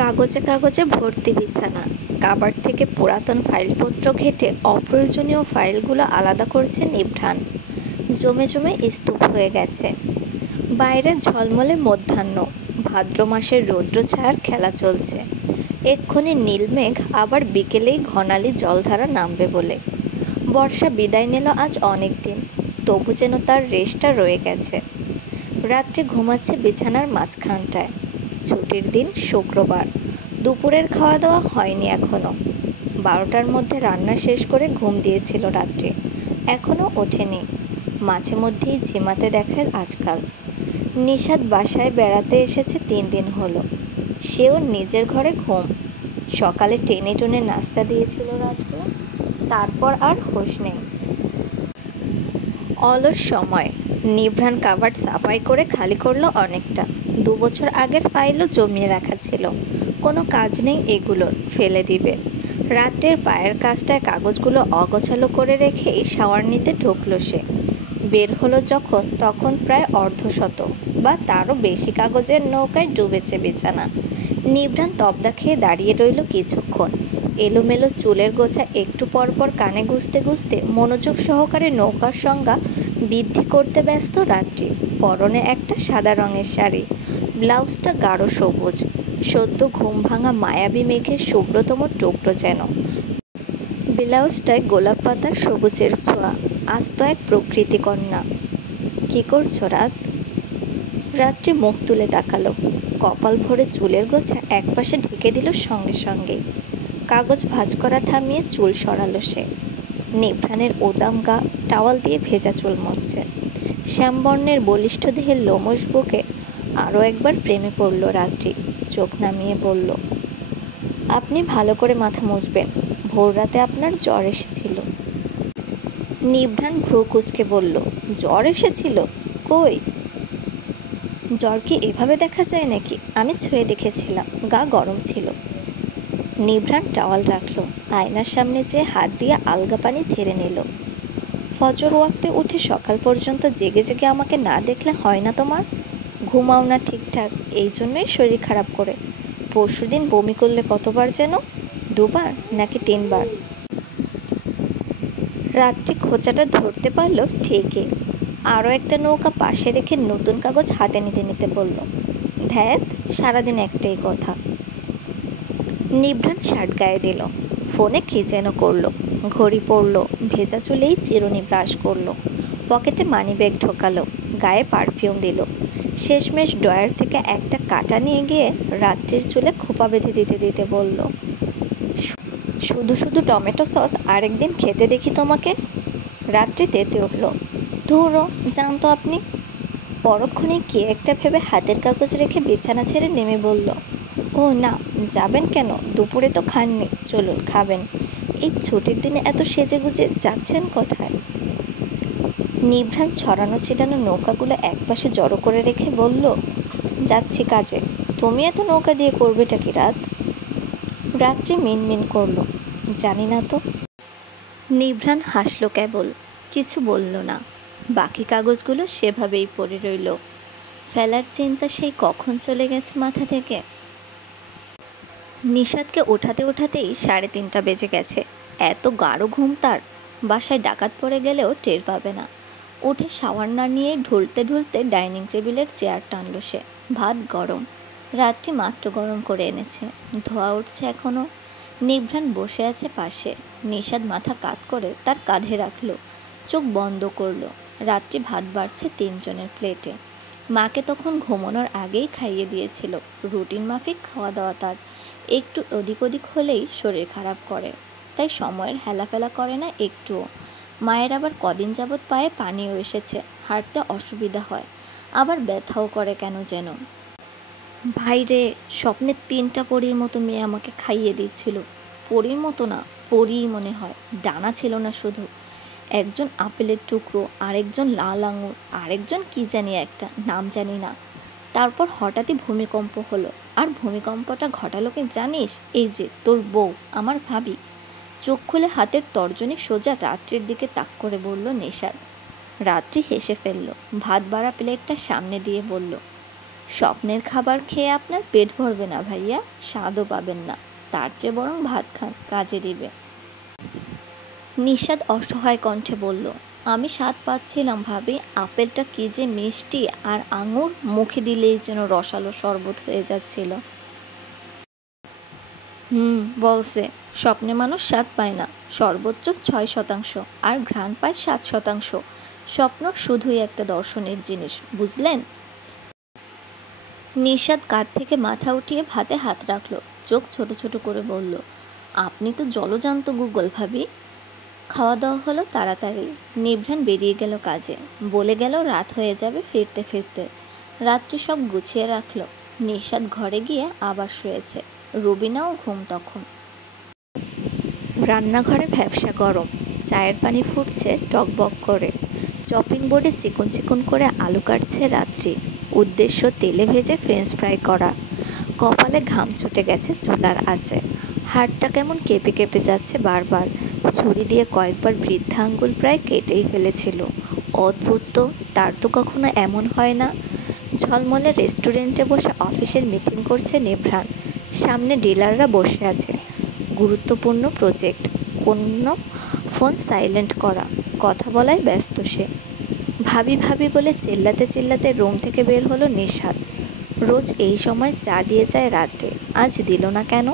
কাগজে কাগজে ভর্তি বিছানা। কাবার্ড থেকে পুরাতন ফাইলপত্র ঘেঁটে অপ্রয়োজনীয় ফাইলগুলো আলাদা করছে নিভ্রান। জমে জমে স্তূপ হয়ে গেছে। বাইরে ঝলমলে মধ্যাহ্ন, ভাদ্র মাসের রৌদ্র ছায়ার খেলা চলছে। এক্ষুনি নীলমেঘ আবার বিকেলেই ঘনালি জলধারা নামবে বলে। বর্ষা বিদায় নিল আজ অনেক দিন, তবু যেন তার রেশটা রয়ে গেছে। রাত্রে ঘুমাচ্ছে বিছানার মাঝখানটায়। ছুটির দিন শুক্রবার। দুপুরের খাওয়া দাওয়া হয়নি এখনো। 12টার মধ্যে রান্না শেষ করে ঘুম দিয়েছিল রাত্রে, এখনো ওঠেনি। মাঝে মধ্যেই ঝিমাতে দেখায় আজকাল। নিশাদ বাসায় বেড়াতে এসেছে 3 দিন হলো। সেও নিজের ঘরে ঘুম। সকালে টেনে টুনে নাস্তা দিয়েছিল রাত্রে, তারপর আর হোশ নেই। অলস সময়। নিভ্রান কাবার্ড সাফাই করে খালি করলো অনেকটা। 2 বছর আগের ফাইলও জমিয়ে রাখা ছিল। কোনো কাজ নেই এগুলোর, ফেলে দিবে। রাত্রের পায়ের কাজটায় কাগজগুলো অগোছালো করে রেখেই শাওয়ার নিতে ঢুকলো সে। বের হলো যখন, তখন প্রায় অর্ধশত বা তারও বেশি কাগজের নৌকায় ডুবেছে বিছানা। নিভ্রান তবদা খেয়ে দাঁড়িয়ে রইল কিছুক্ষণ। এলোমেলো চুলের গোছা একটু পরপর কানে গুঁজতে গুঁজতে মনোযোগ সহকারে নৌকার সংজ্ঞা বৃদ্ধি করতে ব্যস্ত রাত্রি। পরনে একটা সাদা রঙের শাড়ি, ব্লাউজটা গাঢ় সবুজ। সদ্য ঘুম ভাঙা মায়াবী মেঘের শুভ্রতম টুকরো যেন। ব্লাউজটায় গোলাপ পাতার সবুজের ছোঁয়া, আস্ত এক প্রকৃতি কন্যা। কি করছো রাত? রাত্রি মুখ তুলে তাকালো। কপাল ভরে চুলের গোছা একপাশে ঢেকে দিল সঙ্গে সঙ্গেই। কাগজ ভাঁজ করা থামিয়ে চুল সরালো সে। নিভ্রানের উদাম গা টাওয়াল দিয়ে ভেজা চুল মুছছে। শ্যামবর্ণের বলিষ্ঠ দেহের লোমশ বুকে আরও একবার প্রেমে পড়ল রাত্রি। চোখ নামিয়ে বলল, আপনি ভালো করে মাথা মুছবেন, ভোর রাতে আপনার জ্বর এসেছিল। নিভ্রান ভ্রু কুঁচকে বলল, জ্বর এসেছিল? কই? জ্বর কি এভাবে দেখা যায় নাকি? আমি ছুঁয়ে দেখেছিলাম, গা গরম ছিল। নিভ্রান টাওয়াল রাখলো, আয়নার সামনে যেয়ে হাত দিয়ে আলগা পানি ঝেড়ে নিল। ফজর ওয়াক্তে উঠে সকাল পর্যন্ত জেগে জেগে আমাকে না দেখলে হয় না তোমার? ঘুমাও না ঠিকঠাক, এই জন্যই শরীর খারাপ করে। পরশুদিন বমি করলে কতবার যেন? 2 বার নাকি 3 বার? রাত্রি খোঁচাটা ধরতে পারলো ঠিকই। আরও একটা নৌকা পাশে রেখে নতুন কাগজ হাতে নিতে নিতে বলল, ধ্যাত, সারাদিন একটাই কথা। নিভ্রান শার্ট গায়ে দিল। ফোনে কী যেন করলো। ঘড়ি পড়লো, ভেজা চুলেই চিরুনি ব্রাশ করলো। পকেটে মানি ব্যাগ ঢোকালো, গায়ে পারফিউম দিল। শেষমেশ ড্রয়ার থেকে একটা কাঁটা নিয়ে গিয়ে রাত্রির চুলে খোপা বেঁধে দিতে দিতে বলল, শুধু শুধু টমেটো সস আরেকদিন খেতে দেখি তোমাকে। রাত্রি তেতে উঠল, ধুরো, জানতো আপনি। পরক্ষণে কি একটা ভেবে হাতের কাগজ রেখে বিছানা ছেড়ে নেমে বলল, ও না, যাবেন কেন? দুপুরে তো খাননি, চলুন খাবেন। এই ছুটির দিনে এত সেজেগুজে যাচ্ছেন কোথায়? নিভ্রান ছড়ানো ছিটানো নৌকাগুলো একপাশে জড়ো করে রেখে বলল, যাচ্ছি কাজে। তুমি এত নৌকা দিয়ে করবেটা কি রাত? রাত্রি মিনমিন করল, জানি না তো। নিভ্রান হাসল কেবল, কিছু বলল না। বাকি কাগজগুলো সেভাবেই পড়ে রইল। ফেলার চিন্তা সেই কখন চলে গেছে মাথা থেকে। নিশাদকে ওঠাতে ওঠাতেই 3:30 বেজে গেছে। এত গাঢ় ঘুম তার, বাসায় ডাকাত পড়ে গেলেও টের পাবে না। উঠে শাওয়ার না নিয়েই ঢুলতে ঢুলতে ডাইনিং টেবিলের চেয়ার টানল সে। ভাত গরম, রাত্রি মাত্র গরম করে এনেছে, ধোয়া উঠছে এখনও। নিভ্রান বসে আছে পাশে। নিশাদ মাথা কাত করে তার কাঁধে রাখলো, চোখ বন্ধ করলো। রাত্রি ভাত বাড়ছে 3 জনের প্লেটে। মাকে তখন ঘুমানোর আগেই খাইয়ে দিয়েছিল। রুটিন মাফিক খাওয়া দাওয়া তার। একটু ওদিক ওদিক হলেই শরীর খারাপ করে, তাই সময়ের হেলাফেলা করে না একটুও। মায়ের আবার কদিন যাবৎ পায়ে পানিও এসেছে, হাঁটতে অসুবিধা হয়, আবার ব্যথাও করে কেন যেন। ভাইরে, স্বপ্নের 3টা পরীর মতো মেয়ে আমাকে খাইয়ে দিচ্ছিল। পরীর মতো না, পরীই মনে হয়। ডানা ছিল না শুধু, একজন আপেলের টুকরো, আরেকজন লাল আঙুর, আরেকজন কি জানি একটা, নাম জানি না। তারপর হঠাৎই ভূমিকম্প হলো। আর ভূমিকম্পটা ঘটালো কে জানিস? এই যে তোর বউ, আমার ভাবি। চোখ খুলে হাতের তর্জনী সোজা রাত্রির দিকে তাক করে বলল নিশাদ। রাত্রি হেসে ফেলল, ভাত বাড়া প্লেটটা সামনে দিয়ে বলল, স্বপ্নের খাবার খেয়ে আপনার পেট ভরবে না ভাইয়া, স্বাদও পাবেন না। তার চেয়ে বরং ভাত খান, কাজে দিবে। নিশাদ অসহায় কণ্ঠে বলল, আমি স্বাদ পাচ্ছিলাম ভাবি, আপেলটা কি যে মিষ্টি, আর আঙুর মুখে দিলেই যেন রসালো শরবত হয়ে যাচ্ছিল। বলছে স্বপ্নে মানুষ স্বাদ পায় না, সর্বোচ্চ 6%, আর ঘ্রাণ পায় 7%। স্বপ্ন শুধুই একটা দর্শনের জিনিস, বুঝলেন? নিশাদ কাঁধ থেকে মাথা উঠিয়ে ভাতে হাত রাখল, চোখ ছোট ছোট করে বলল, আপনি তো জলজান্ত গুগল ভাবি। খাওয়া দাওয়া হলো তাড়াতাড়ি। নিভ্রান বেরিয়ে গেল কাজে, বলে গেল রাত হয়ে যাবে ফিরতে ফিরতে। রাত্রি সব গুছিয়ে রাখলো। নিশাদ ঘরে গিয়ে আবার শুয়েছে। রুবিনাও ঘুম তখন। রান্নাঘরে ভ্যাপসা গরম, চায়ের পানি ফুটছে টকবক করে। চপিং বোর্ডে চিকন চিকন করে আলু কাটছে রাত্রি, উদ্দেশ্য তেলে ভেজে ফ্রেঞ্চ ফ্রাই করা। কপালে ঘাম ছুটে গেছে চুলার আঁচে, হাড়টা কেমন কেঁপে কেঁপে যাচ্ছে বারবার। ছুরি দিয়ে কয়েকবার বৃদ্ধা আঙ্গুল প্রায় কেটেই ফেলেছিল। অদ্ভুত তো, তার তো কখনো এমন হয় না। ঝলমলে রেস্টুরেন্টে বসে অফিসের মিটিং করছে নিভ্রান। সামনে ডিলাররা বসে আছে। গুরুত্বপূর্ণ প্রজেক্ট, কোনো ফোন সাইলেন্ট করা, কথা বলায় ব্যস্ত সে। ভাবি ভাবি বলে চিল্লাতে চিল্লাতে রুম থেকে বের হলো নিশাদ। রোজ এই সময় চা দিয়ে যায় রাত্রে, আজ দিল না কেন?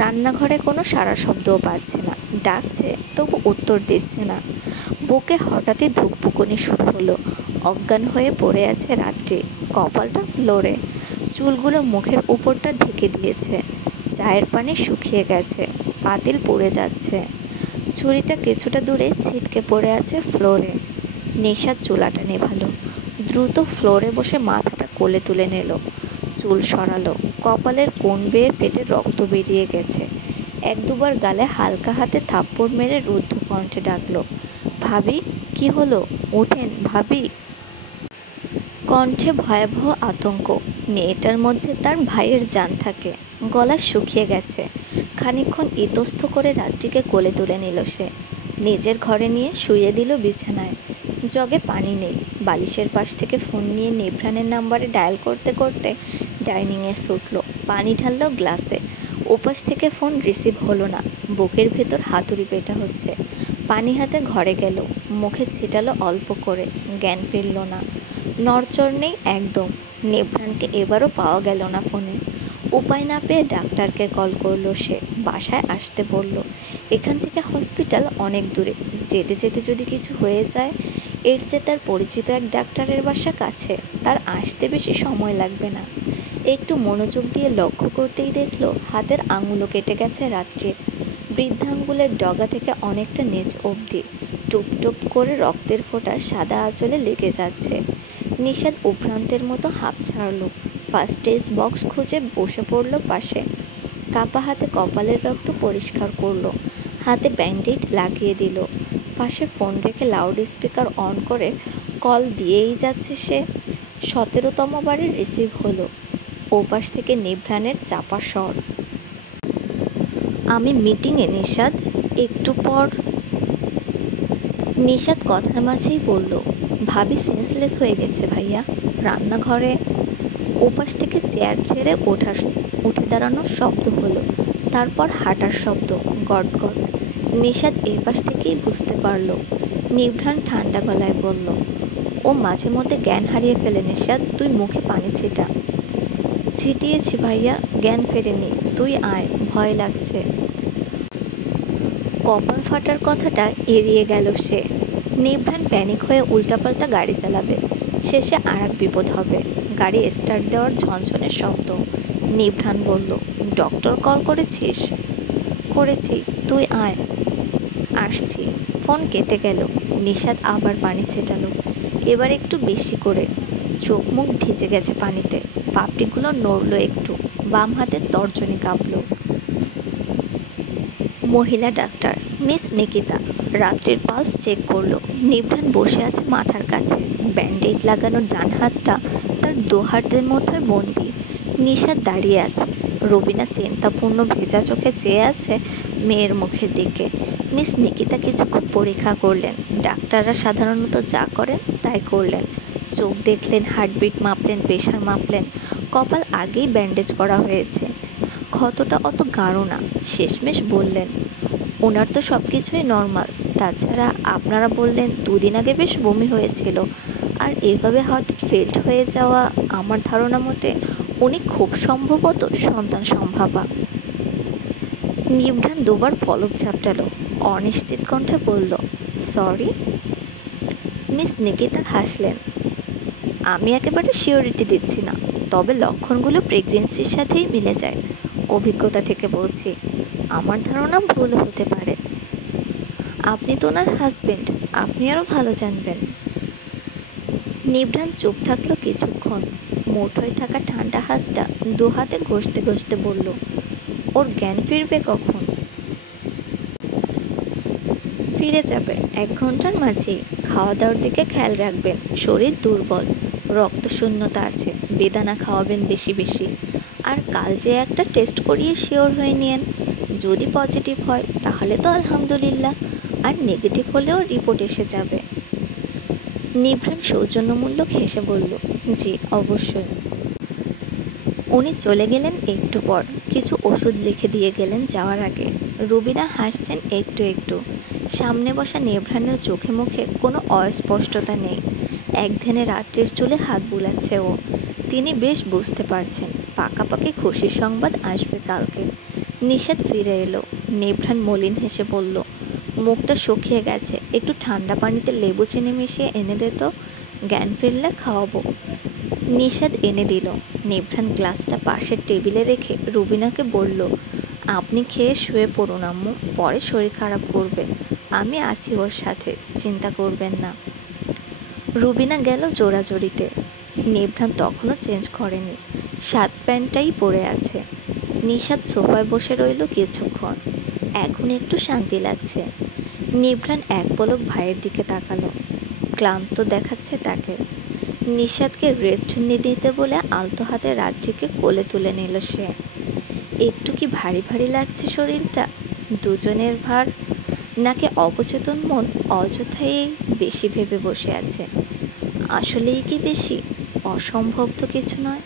রান্নাঘরে কোনো সারা শব্দও পাচ্ছে না, ডাকছে তবু উত্তর দিচ্ছে না। বুকে হঠাৎই ধুকপুকুনি শুরু হলো। অজ্ঞান হয়ে পড়ে আছে রাত্রি, কপালটা ফ্লোরে, চুলগুলো মুখের উপরটা ঢেকে দিয়েছে। চায়ের পানি শুকিয়ে গেছে, পাতিল পড়ে যাচ্ছে। ছুরিটা কিছুটা দূরে ছিটকে পড়ে আছে ফ্লোরে। নিশাদ চুলাটা নেভালো, দ্রুত ফ্লোরে বসে মাথাটা কোলে তুলে নিল। চুল সরালো, কপালের কোণ বেয়ে পেটে রক্ত বেরিয়ে গেছে। এক দুবার গালে হালকা হাতে থাপ্পড় মেরে রুদ্ধ কণ্ঠে ডাকলো, ভাবি কি হলো, ওঠেন ভাবি। কণ্ঠে ভয়াবহ আতঙ্ক। মেয়েটার মধ্যে তার ভাইয়ের জান থাকে। গলা শুকিয়ে গেছে। খানিকক্ষণ ইতস্ত করে রাত্রিকে কোলে তুলে নিল সে। নিজের ঘরে নিয়ে শুইয়ে দিল বিছানায়। জগে পানি নেই। বালিশের পাশ থেকে ফোন নিয়ে নিভ্রানের নাম্বারে ডায়াল করতে করতে ডাইনিংয়ে ছুটল। পানি ঢালল গ্লাসে। ওপাশ থেকে ফোন রিসিভ হলো না। বুকের ভেতর হাতুড়ি পেটা হচ্ছে। পানি হাতে ঘরে গেল, মুখে ছিটালো অল্প করে। জ্ঞান ফিরল না, নড়চড় নেই একদম। নিভ্রানকে এবারও পাওয়া গেল না ফোনে। উপায় না পেয়ে ডাক্তারকে কল করলো সে। বাসায় আসতে বলল। এখান থেকে হসপিটাল অনেক দূরে, যেতে যেতে যদি কিছু হয়ে যায়। এর চেয়ে তার পরিচিত এক ডাক্তারের বাসা কাছে, তার আসতে বেশি সময় লাগবে না। একটু মনোযোগ দিয়ে লক্ষ্য করতেই দেখলো হাতের আঙুলও কেটে গেছে রাত্রির। বৃদ্ধাঙ্গুলের ডগা থেকে অনেকটা নিচ অবধি টুপ টুপ করে রক্তের ফোঁটা সাদা আঁচলে লেগে যাচ্ছে। নিশাদ উভ্রান্তের মতো হাঁপ ছাড়ল। ফার্স্ট এড বক্স খুঁজে বসে পড়ল পাশে। কাপা হাতে কপালের রক্ত পরিষ্কার করলো। হাতে ব্যান্ডেড লাগিয়ে দিল। পাশে ফোন রেখে লাউড স্পিকার অন করে কল দিয়েই যাচ্ছে সে। 17তম বারে রিসিভ হলো। ওপাশ থেকে নিভ্রানের চাপা স্বর, আমি মিটিংয়ে নিশাদ, একটু পর। নিশাদ কথার মাঝেই বলল, ভাবি সেন্সলেস হয়ে গেছে ভাইয়া রান্নাঘরে। ওপাশ থেকে চেয়ার ছেড়ে উঠে দাঁড়ানোর শব্দ হলো, তারপর হাঁটার শব্দ, গট গট। নিশাদ এপাশ থেকেই বুঝতে পারল। নিভ্রান ঠান্ডা গলায় বলল, ও মাঝে মধ্যে জ্ঞান হারিয়ে ফেলে নিশাদ, তুই মুখে পানি ছিটা। ছিটিয়েছি ভাইয়া, জ্ঞান ফেরেনি, তুই আয়, ভয় লাগছে। কপাল ফাটার কথাটা এড়িয়ে গেল সে। নিভ্রান প্যানিক হয়ে উল্টাপাল্টা গাড়ি চালাবে। শেষে আর এক বিপদ হবে। গাড়ি স্টার্ট দেওয়ার ঝনঝনের শব্দ। নিভ্রান বলল, ডক্টর কল করেছিস? করেছি, তুই আয়। আসছি। ফোন কেটে গেল। নিশাদ আবার পানি ছেটালো, এবার একটু বেশি করে। চোখ মুখ ভিজে গেছে পানিতে। পাপড়িগুলো নড়ল একটু। বাম হাতের তর্জনী কাঁপল। মহিলা ডাক্তার, মিস নিকিতা। রাত্রির পালস চেক করলো। নিভ্রান বসে আছে মাথার কাছে। ব্যান্ডেজ লাগানো ডান হাতটা তার দু হাতের মধ্যে বন্দি। নিশাদ দাঁড়িয়ে আছে। রবিনা চিন্তাপূর্ণ ভেজা চোখে চেয়ে আছে মেয়ের মুখের দিকে। মিস নিকিতা কিছুক্ষণ পরীক্ষা করলেন। ডাক্তাররা সাধারণত যা করেন তাই করলেন। চোখ দেখলেন, হার্টবিট মাপলেন, প্রেশার মাপলেন। কপাল আগেই ব্যান্ডেজ করা হয়েছে, ক্ষতটা অত গাঢ় না। শেষমেশ বললেন, ওনার তো সব কিছুই নর্মাল। তাছাড়া আপনারা বললেন 2 দিন আগে বেশ বমি হয়েছিল, আর এভাবে হঠাৎ ফেল্ড হয়ে যাওয়া, আমার ধারণা মতে উনি খুব সম্ভবত সন্তান সম্ভাবা। নিভ্রান দুবার পলক ঝাপটালো, অনিশ্চিত কণ্ঠে বলল, সরি। মিস নিকিতা হাসলেন। আমি একেবারে শিওরিটি দিচ্ছি না, তবে লক্ষণগুলো প্রেগনেন্সির সাথেই মিলে যায়। অভিজ্ঞতা থেকে বলছি, আমার ধারণা ভুলও হতে পারে। আপনি তো ওনার হাজবেন্ড, আপনি আরও ভালো জানবেন। নিভ্রান চুপ থাকলো কিছুক্ষণ। মুঠোয় থাকা ঠান্ডা হাতটা 2 হাতে ঘষতে ঘষতে বলল, ওর জ্ঞান ফিরবে কখন? ফিরে যাবে 1 ঘন্টার মাঝেই। খাওয়া দাওয়ার দিকে খেয়াল রাখবেন, শরীর দুর্বল, রক্তশূন্যতা আছে, বেদানা খাওয়াবেন বেশি বেশি। আর কাল যে একটা টেস্ট করিয়ে শিওর হয়ে নিন। যদি পজিটিভ হয় তাহলে তো আলহামদুলিল্লাহ, আর নেগেটিভ হলেও রিপোর্ট এসে যাবে। নিভ্রান সৌজন্যমূলক হেসে বলল, জি অবশ্যই। উনি চলে গেলেন একটু পর। কিছু ওষুধ লিখে দিয়ে গেলেন যাওয়ার আগে। রুবিনা হাসছেন একটু একটু। সামনে বসা নিভ্রানের চোখে মুখে কোনো অস্পষ্টতা নেই। একধ্যানে রাত্রির চুলে হাত বুলাচ্ছে ও। তিনি বেশ বুঝতে পারছেন পাকাপাকি খুশির সংবাদ আসবে কালকে। নিষাদ ফিরে এলো। নিভ্রান মলিন হেসে বলল, মুখটা শুকিয়ে গেছে, একটু ঠান্ডা পানিতে লেবু চিনি মিশিয়ে এনে দে তো, জ্ঞান ফিরলে খাওয়াবো। নিষাদ এনে দিল। নিভ্রান গ্লাসটা পাশের টেবিলে রেখে রুবিনাকে বলল, আপনি খেয়ে শুয়ে পড়ুন আম্মু, পরে শরীর খারাপ করবে। আমি আছি ওর সাথে, চিন্তা করবেন না। রুবিনা গেল জোড়াজড়িতে। নিভ্রান তখনও চেঞ্জ করেনি, শার্ট প্যান্টটাই পরে আছে। নিষাদ সোফায় বসে রইল কিছুক্ষণ। এখন একটু শান্তি লাগছে। নিভ্রান এক পলক ভাইয়ের দিকে তাকালো। ক্লান্ত দেখাচ্ছে তাকে। নিষাদকে রেস্ট দিতে বলে আলতো হাতে রাত্রিকে কোলে তুলে নিল সে। একটু কি ভারী ভারী লাগছে শরীরটা? দুজনের ভার, নাকি অবচেতন মন অযথাই বেশি ভেবে বসে আছে? আসলেই কি বেশি? অসম্ভব তো কিছু নয়।